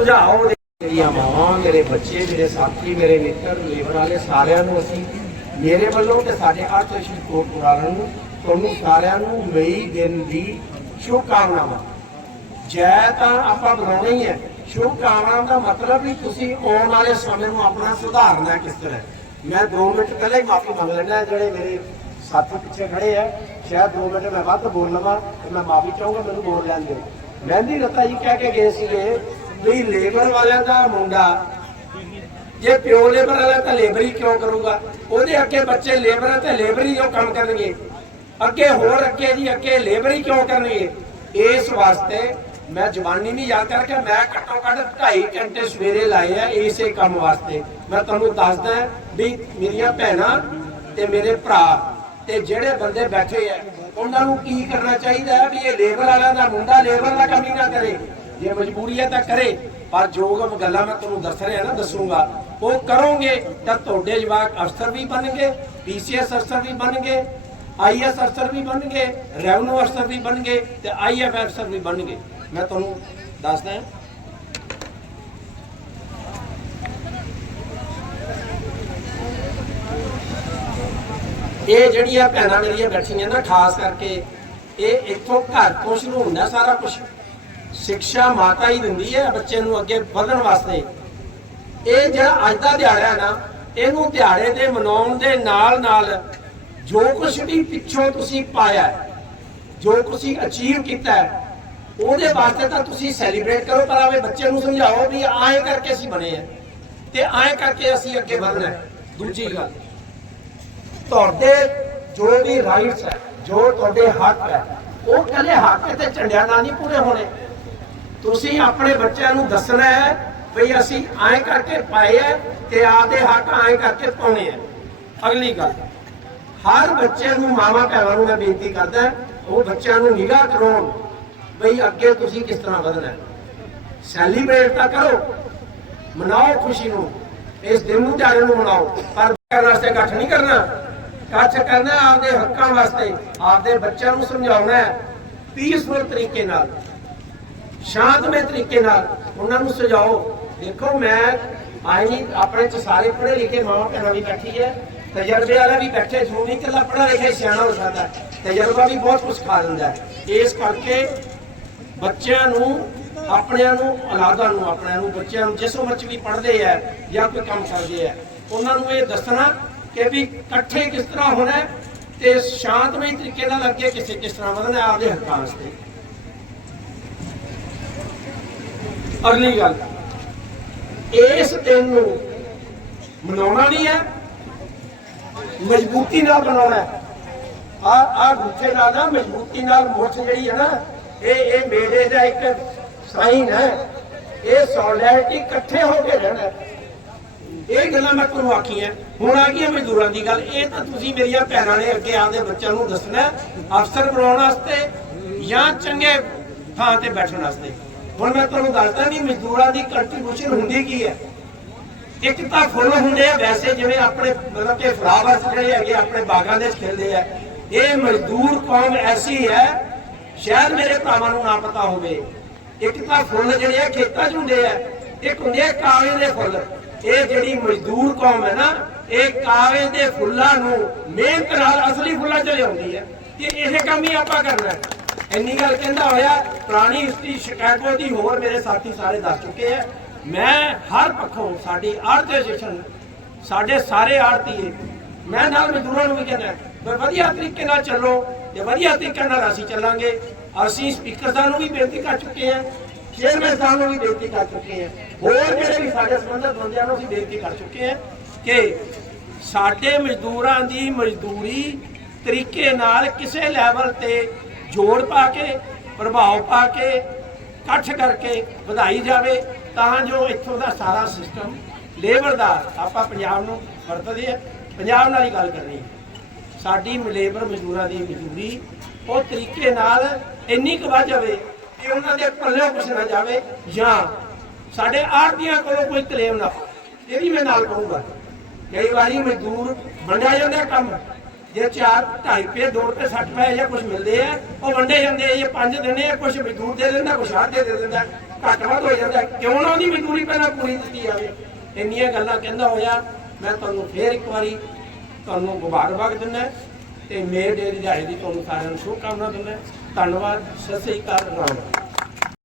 ਸੁਝਾਅ ਦੇ ਮੇਰੀਆਂ ਮਾਵਾਂ ਮੇਰੇ ਬੱਚੇ, ਮੇਰੇ ਸਾਥੀ, ਮੇਰੇ ਮਿੱਤਰ, ਲੇਬਰ ਵਾਲੇ ਸਾਰਿਆਂ ਨੂੰ ਅਸੀਂ ਮੇਰੇ ਵੱਲੋਂ ਤੇ ਸਾਡੇ ਅਰਥ ਸ਼੍ਰੀ ਨੂੰ, ਤੁਹਾਨੂੰ ਸਾਰਿਆਂ ਨੂੰ ਮਈ ਦਿਨ ਦੀ ਸ਼ੁਭਕਾਮਨਾਵਾਂ। ਜੈ ਤਾਂ ਆਪਾਂ ਬਣਾਉਣਾ ਹੀ ਹੈ। ਸ਼ੁਭਕਾਮਨਾਵਾਂ ਦਾ ਮਤਲਬ ਵੀ ਤੁਸੀਂ ਆਉਣ ਵਾਲੇ ਸਮੇਂ ਨੂੰ ਆਪਣਾ ਸੁਧਾਰਨਾ ਕਿਸ ਤਰ੍ਹਾਂ ਮੈਂ 2 ਮਿੰਟ ਪਹਿਲਾਂ ਹੀ ਮਾਫੀ ਮੰਗ ਲੈਣਾ ਜਿਹੜੇ ਮੇਰੇ ਸਾਥੀ ਪਿੱਛੇ ਖੜੇ ਆ, ਸ਼ਾਇਦ 2 ਮਿੰਟ ਮੈਂ ਵੱਧ ਬੋਲ ਲਵਾਂ ਤੇ ਮੈਂ ਮਾਫੀ ਚਾਹੂੰਗਾ, ਮੈਨੂੰ ਬੋਲ ਲੈਣ ਦਿਓ। ਮਹਿੰਦੀ ਰੱਤਾ ਜੀ ਕਹਿ ਕੇ ਗਏ ਸੀਗੇ ਵੀ ਲੇਬਰ ਵਾਲਿਆਂ ਦਾ ਮੁੰਡਾ, ਜੇ ਪਿਓ ਲੇਬਰ ਵਾਲਾ ਤਾਂ ਲੇਬਰ ਹੀ ਕਿਉਂ ਕਰੂਗਾ? ਉਹਦੇ ਅੱਗੇ ਬੱਚੇ ਲੇਬਰ ਤੇ ਲੇਬਰ ਹੀ ਉਹ ਕੰਮ ਕਰਨਗੇ। ਅੱਗੇ ਹੋਰ, ਅੱਗੇ ਜੀ, ਅੱਗੇ ਲੇਬਰ ਹੀ ਕਿਉਂ ਕਰਨਗੇ? ਇਸ ਵਾਸਤੇ ਮੈਂ ਜਵਾਨੀ ਨਹੀਂ ਯਾਦ ਕਰਕੇ ਮੈਂ ਘੱਟੋ ਘੱਟ 2.5 ਘੰਟੇ ਸਵੇਰੇ ਲਾਏ ਆ ਇਸੇ ਕੰਮ ਵਾਸਤੇ। ਮੈਂ ਤੁਹਾਨੂੰ ਦੱਸਦਾ ਵੀ ਮੇਰੀਆਂ ਭੈਣਾਂ ਤੇ ਮੇਰੇ ਭਰਾ ਤੇ ਜਿਹੜੇ ਬੰਦੇ ਬੈਠੇ ਆ, ਉਹਨਾਂ ਨੂੰ ਕੀ ਕਰਨਾ ਚਾਹੀਦਾ ਵੀ ਇਹ ਲੇਬਰ ਵਾਲਿਆਂ ਦਾ ਮੁੰਡਾ ਲੇਬਰ ਦਾ ਕੰਮ ਹੀ ਨਾ ਕਰੇ। ਜੇ ਮਜਬੂਰੀ ਹੈ ਤਾਂ ਕਰੇ, ਪਰ ਜੋ ਗ- ਗੱਲਾਂ ਮੈਂ ਤੁਹਾਨੂੰ ਦੱਸ ਰਿਹਾ ਨਾ, ਦੱਸੂਗਾ। ਉਹ ਕਰੋਗੇ ਤਾਂ ਤੁਹਾਡੇ ਜਵਾਕ ਅਫਸਰ ਵੀ ਬਣਨਗੇ, ਪੀਸੀਐਸ ਅਫਸਰ ਵੀ ਬਣਨਗੇ, ਆਈਐਸ ਅਫਸਰ ਵੀ ਬਣਨਗੇ, ਰੈਵਨਿਊ ਅਫਸਰ ਵੀ ਬਣਨਗੇ ਤੇ ਆਈਐਫ ਅਫਸਰ ਵੀ ਬਣਨਗੇ। ਮੈਂ ਤੁਹਾਨੂੰ ਦੱਸਦਾ ਹਾਂ। ਇਹ ਜਿਹੜੀਆਂ ਭੈਣਾਂ ਮੇਰੀਆਂ ਬੈਠੀਆਂ ਨਾ, ਖਾਸ ਕਰਕੇ, ਇਹ ਇੱਥੋਂ ਘਰ ਤੋਂ ਸ਼ੁਰੂ ਹੁੰਦਾ ਸਾਰਾ ਕੁਝ ਸਿੱਖਿਆ ਮਾਤਾ ਹੀ ਦਿੰਦੀ ਹੈ ਬੱਚੇ ਨੂੰ ਅੱਗੇ ਵਧਣ ਵਾਸਤੇ। ਇਹ ਜਿਹੜਾ ਅੱਜ ਦਾ ਦਿਹਾੜਾ ਹੈ ਨਾ, ਇਹਨੂੰ ਦਿਹਾੜੇ ਦੇ ਮਨਾਉਣ ਦੇ ਨਾਲ ਨਾਲ ਜੋ ਕੁਝ ਵੀ ਪਿੱਛੋਂ ਤੁਸੀਂ ਪਾਇਆ ਜੋ ਤੁਸੀਂ ਅਚੀਵ ਕੀਤਾ ਉਹਦੇ ਵਾਸਤੇ ਤਾਂ ਤੁਸੀਂ ਸੈਲੀਬ੍ਰੇਟ ਕਰੋ, ਪਰ ਆਵੇ ਬੱਚੇ ਨੂੰ ਸਮਝਾਓ ਵੀ ਆਏ ਕਰਕੇ ਅਸੀਂ ਬਣੇ ਆ ਤੇ ਆਏ ਕਰਕੇ ਅਸੀਂ ਅੱਗੇ ਵਧਣਾ ਦੂਜੀ ਗੱਲ, ਤੁਹਾਡੇ ਜੋ ਵੀ ਰਾਈਟਸ ਹੈ, ਜੋ ਤੁਹਾਡੇ ਹੱਕ ਹੈ, ਉਹ ਕੱਲੇ ਹੱਕ ਤੇ ਝੰਡਿਆਂ ਨਾਲ ਨਹੀਂ ਪੂਰੇ ਹੋਣੇ। ਤੁਸੀਂ ਆਪਣੇ ਬੱਚਿਆਂ ਨੂੰ ਦੱਸਣਾ ਹੈ ਵੀ ਅਸੀਂ ਐਂ ਕਰਕੇ ਪਾਏ ਹੈ ਤੇ ਆਪਦੇ ਹੱਕ ਐਂ ਕਰਕੇ ਪਾਉਣੇ ਹੈ। ਅਗਲੀ ਗੱਲ, ਹਰ ਬੱਚੇ ਨੂੰ ਮਾਵਾ ਭੈਣਾਂ ਨੂੰ ਮੈਂ ਬੇਨਤੀ ਕਰਦਾ, ਉਹ ਬੱਚਿਆਂ ਨੂੰ ਨਿਗਾਹ ਕਰਾਉਣ ਬਈ ਅੱਗੇ ਤੁਸੀਂ ਕਿਸ ਤਰ੍ਹਾਂ ਵਧਣਾ। ਸੈਲੀਬ੍ਰੇਟ ਤਾਂ ਕਰੋ, ਮਨਾਓ ਖੁਸ਼ੀ ਨੂੰ, ਇਸ ਦਿਨ ਨੂੰ ਦਿਹਾੜੇ ਨੂੰ ਮਨਾਓ, ਪਰ ਕਰਨ ਵਾਸਤੇ ਇਕੱਠ ਨਹੀਂ ਕਰਨਾ। ਇਕੱਠ ਕਰਨਾ ਆਪਦੇ ਹੱਕਾਂ ਵਾਸਤੇ, ਆਪਦੇ ਬੱਚਿਆਂ ਨੂੰ ਸਮਝਾਉਣਾ ਹੈ ਪੀਸਫੁਲ ਤਰੀਕੇ ਨਾਲ। ਸ਼ਾਂਤਮਈ ਤਰੀਕੇ ਨਾਲ ਉਹਨਾਂ ਨੂੰ ਸੁਝਾਓ। ਦੇਖੋ, ਮੈਂ ਆਈ ਆਪਣੇ ਚ ਸਾਰੇ ਪੜ੍ਹੇ ਲਿਖੇ ਮਾਂ ਭੈਣਾਂ ਵੀ ਬੈਠੀ ਹੈ। ਤਜਰਬੇ ਵਾਲਾ ਵੀ ਬੈਠੇ ਜ਼ਰੂਰ ਨਹੀਂ ਇਕੱਲਾ ਪੜ੍ਹਾ ਲਿਖਿਆ, ਸਿਆਣਾ ਹੋ ਸਕਦਾ ਤਜਰਬਾ ਵੀ ਬਹੁਤ ਕੁਝ ਖਾ ਦਿੰਦਾ ਇਸ ਕਰਕੇ ਬੱਚਿਆਂ ਨੂੰ, ਆਪਣਿਆਂ ਨੂੰ, ਔਲਾਦਾਂ ਨੂੰ, ਆਪਣਿਆਂ ਨੂੰ, ਬੱਚਿਆਂ ਨੂੰ ਜਿਸ ਉਮਰ ਚ ਵੀ ਪੜ੍ਹਦੇ ਆ ਜਾਂ ਕੋਈ ਕੰਮ ਕਰਦੇ ਆ, ਉਹਨਾਂ ਨੂੰ ਇਹ ਦੱਸਣਾ ਕਿ ਵੀ ਇਕੱਠੇ ਕਿਸ ਤਰ੍ਹਾਂ ਹੋਣਾ ਤੇ ਸ਼ਾਂਤਮਈ ਤਰੀਕੇ ਨਾਲ ਅੱਗੇ ਕਿਸੇ ਕਿਸ ਤਰ੍ਹਾਂ ਵਧਣਾ ਆਪਦੇ ਹੱਕਾਂ ਵਾਸਤੇ। ਅਗਲੀ ਗੱਲ। ਇਸ ਦਿਨ ਨੂੰ ਮਨਾਉਣਾ ਨਹੀਂ ਹੈ, ਮਜ਼ਬੂਤੀ ਨਾਲ ਮਨਾਉਣਾ ਹੈ। ਆ ਆ ਗੁੱਥੇ ਨਾਲ ਨਾ ਮਜ਼ਬੂਤੀ ਨਾਲ ਮੁੱਠ ਜਿਹੜੀ ਹੈ ਨਾ, ਇਹ ਇਹ ਮੇਰੇ ਦਾ ਇੱਕ ਸਾਈਨ ਹੈ। ਇਹ ਸੋਲਿਡਰਿਟੀ ਇਕੱਠੇ ਹੋ ਕੇ ਰਹਿਣਾ ਇਹ ਗੱਲਾਂ ਮੈਂ ਤੁਹਾਨੂੰ ਆਖੀਆਂ। ਹੁਣ ਆ ਗਈਆਂ ਮਜ਼ਦੂਰਾਂ ਦੀ ਗੱਲ। ਇਹ ਤਾਂ ਤੁਸੀਂ ਮੇਰੀਆਂ ਭੈਣਾਂ ਨੇ ਅੱਗੇ ਆਪਦੇ ਬੱਚਿਆਂ ਨੂੰ ਦੱਸਣਾ ਅਫਸਰ ਬਣਾਉਣ ਵਾਸਤੇ ਜਾਂ ਚੰਗੇ ਥਾਂ ਤੇ ਬੈਠਣ ਵਾਸਤੇ। ਹੁਣ ਮੈਂ ਤੁਹਾਨੂੰ ਦੱਸਦਾ ਵੀ ਮਜ਼ਦੂਰਾਂ ਦੀ ਕੰਟਰੀਬਿਊਸ਼ਨ ਹੁੰਦੀ ਕੀ ਹੈ? ਇੱਕ ਤਾਂ ਫੁੱਲ ਹੁੰਦੇ ਆ ਵੈਸੇ ਜਿਵੇਂ ਆਪਣੇ ਮਤਲਬ ਕਿ ਫਲਾਵਰਸ ਜਿਹੜੇ ਹੈਗੇ ਆਪਣੇ ਬਾਗਾਂ ਦੇ ਖਿਲਦੇ ਆ। ਇਹ ਮਜ਼ਦੂਰ ਕੌਮ ਐਸੀ ਹੈ, ਸ਼ਾਇਦ ਮੇਰੇ ਭਰਾਵਾਂ ਨੂੰ ਨਾ ਪਤਾ ਹੋਵੇ। ਇੱਕ ਤਾਂ ਫੁੱਲ ਜਿਹੜੇ ਆ, ਖੇਤਾਂ 'ਚ ਹੁੰਦੇ ਆ। ਇੱਕ ਹੁੰਦੇ ਆ ਕਾਵੇ ਦੇ ਫੁੱਲ। ਇਹ ਜਿਹੜੀ ਮਜ਼ਦੂਰ ਕੌਮ ਹੈ ਨਾ, ਇਹ ਕਾਵੇ ਦੇ ਫੁੱਲਾਂ ਨੂੰ ਮਿਹਨਤ ਨਾਲ ਅਸਲੀ ਫੁੱਲਾਂ 'ਚ ਲਿਆਉਂਦੀ ਹੈ। ਕਿ ਇਹ ਕੰਮ ਹੀ ਆਪਾਂ ਕਰਨਾ ਹੈ। ਇੰਨੀ ਗੱਲ ਕਹਿੰਦਾ ਹੋਇਆ, ਪੁਰਾਣੀ ਹਿਸਟਰੀ ਸ਼ਿਕਾਇਤੋਂ ਦੀ ਹੋਰ ਮੇਰੇ ਸਾਥੀ ਸਾਰੇ ਦੱਸ ਚੁੱਕੇ ਆ। ਮੈਂ ਹਰ ਪੱਖੋਂ ਸਾਡੀ ਆਰਗੇਨਾਈਜੇਸ਼ਨ ਸਾਡੇ ਸਾਰੇ ਆੜਤੀਏ ਮੈਂ ਨਾਲ ਮਜ਼ਦੂਰਾਂ ਨੂੰ ਵੀ ਕਹਿੰਦਾ ਵੀ ਵਧੀਆ ਤਰੀਕੇ ਨਾਲ ਚੱਲੋ ਤੇ ਵਧੀਆ ਤਰੀਕੇ ਨਾਲ ਅਸੀਂ ਚੱਲਾਂਗੇ। ਅਸੀਂ ਸਪੀਕਰ ਸਾਹਿਬ ਨੂੰ ਵੀ ਬੇਨਤੀ ਕਰ ਚੁੱਕੇ ਹਾਂ, ਚੇਅਰਮੈਨ ਸਾਹਿਬ ਨੂੰ ਵੀ ਬੇਨਤੀ ਕਰ ਚੁੱਕੇ ਹਾਂ, ਹੋਰ ਜਿਹੜੇ ਵੀ ਸਾਡੇ ਸੰਬੰਧਿਤ ਬੰਦਿਆਂ ਨੂੰ ਅਸੀਂ ਬੇਨਤੀ ਕਰ ਚੁੱਕੇ ਹਾਂ ਕਿ ਸਾਡੇ ਮਜ਼ਦੂਰਾਂ ਦੀ ਮਜ਼ਦੂਰੀ ਤਰੀਕੇ ਨਾਲ ਕਿਸੇ ਲੈਵਲ ਤੇ ਜੋੜ ਪਾ ਕੇ, ਪ੍ਰਭਾਵ ਪਾ ਕੇ, ਇਕੱਠ ਕਰਕੇ ਵਧਾਈ ਜਾਵੇ, ਤਾਂ ਜੋ ਇੱਥੋਂ ਦਾ ਸਾਰਾ ਸਿਸਟਮ ਲੇਬਰ ਦਾ ਆਪਾਂ ਪੰਜਾਬ ਨੂੰ ਵਰਤਦੇ ਆ, ਪੰਜਾਬ ਨਾਲ ਹੀ ਗੱਲ ਕਰਨੀ ਸਾਡੀ ਲੇਬਰ ਮਜ਼ਦੂਰਾਂ ਦੀ ਮਜ਼ਦੂਰੀ, ਉਹ ਤਰੀਕੇ ਨਾਲ ਇੰਨੀ ਕੁ ਵੱਧ ਜਾਵੇ ਕਿ ਉਹਨਾਂ ਦੇ ਪੱਲੇ ਕੁਛ ਨਾ ਜਾਵੇ, ਜਾਂ ਸਾਡੇ ਆੜਤੀਆਂ ਕੋਲੋਂ ਕੋਈ ਕਲੇਮ ਨਾ ਇਹ ਵੀ ਮੈਂ ਨਾਲ ਕਹੂੰਗਾ, ਕਈ ਵਾਰੀ ਮਜ਼ਦੂਰ ਵੰਡਿਆ ਜਾਂਦਾ ਕੰਮ ਜੇ 4 2.5 ਰੁਪਏ 2 ਰੁਪਏ 60 ਰੁਪਏ ਜਾਂ ਕੁਝ ਮਿਲਦੇ ਆ, ਉਹ ਵੰਡੇ ਜਾਂਦੇ ਆ, ਇਹ 5 ਦਿਨੇ ਆ ਕੁਝ ਮਜ਼ਦੂਰ ਦੇ ਦਿੰਦਾ ਕੁਝ ਆੜ੍ਹਤੀ ਦੇ ਦਿੰਦਾ, ਘੱਟ ਵੱਧ ਹੋ ਜਾਂਦਾ। ਕਿਉਂ ਨਾ ਉਹਦੀ ਮਜ਼ਦੂਰੀ ਪਹਿਲਾਂ ਪੂਰੀ ਦਿੱਤੀ ਜਾਵੇ? ਇੰਨੀਆਂ ਗੱਲਾਂ ਕਹਿੰਦਾ ਹੋਇਆ, ਮੈਂ ਤੁਹਾਨੂੰ ਫੇਰ ਇੱਕ ਵਾਰੀ ਤੁਹਾਨੂੰ ਮੁਬਾਰਕਬਾਦ ਦਿੰਦਾ ਤੇ ਮੇਰੇ ਦੇ ਰਿਜਾਏ ਦੀ ਤੁਹਾਨੂੰ ਸਾਰਿਆਂ ਨੂੰ ਸ਼ੁਭਕਾਮਨਾ ਦਿੰਦਾ। ਧੰਨਵਾਦ, ਸਤਿ ਸ੍ਰੀ ਅਕਾਲ, ਰਾਮ ਰਾਮ।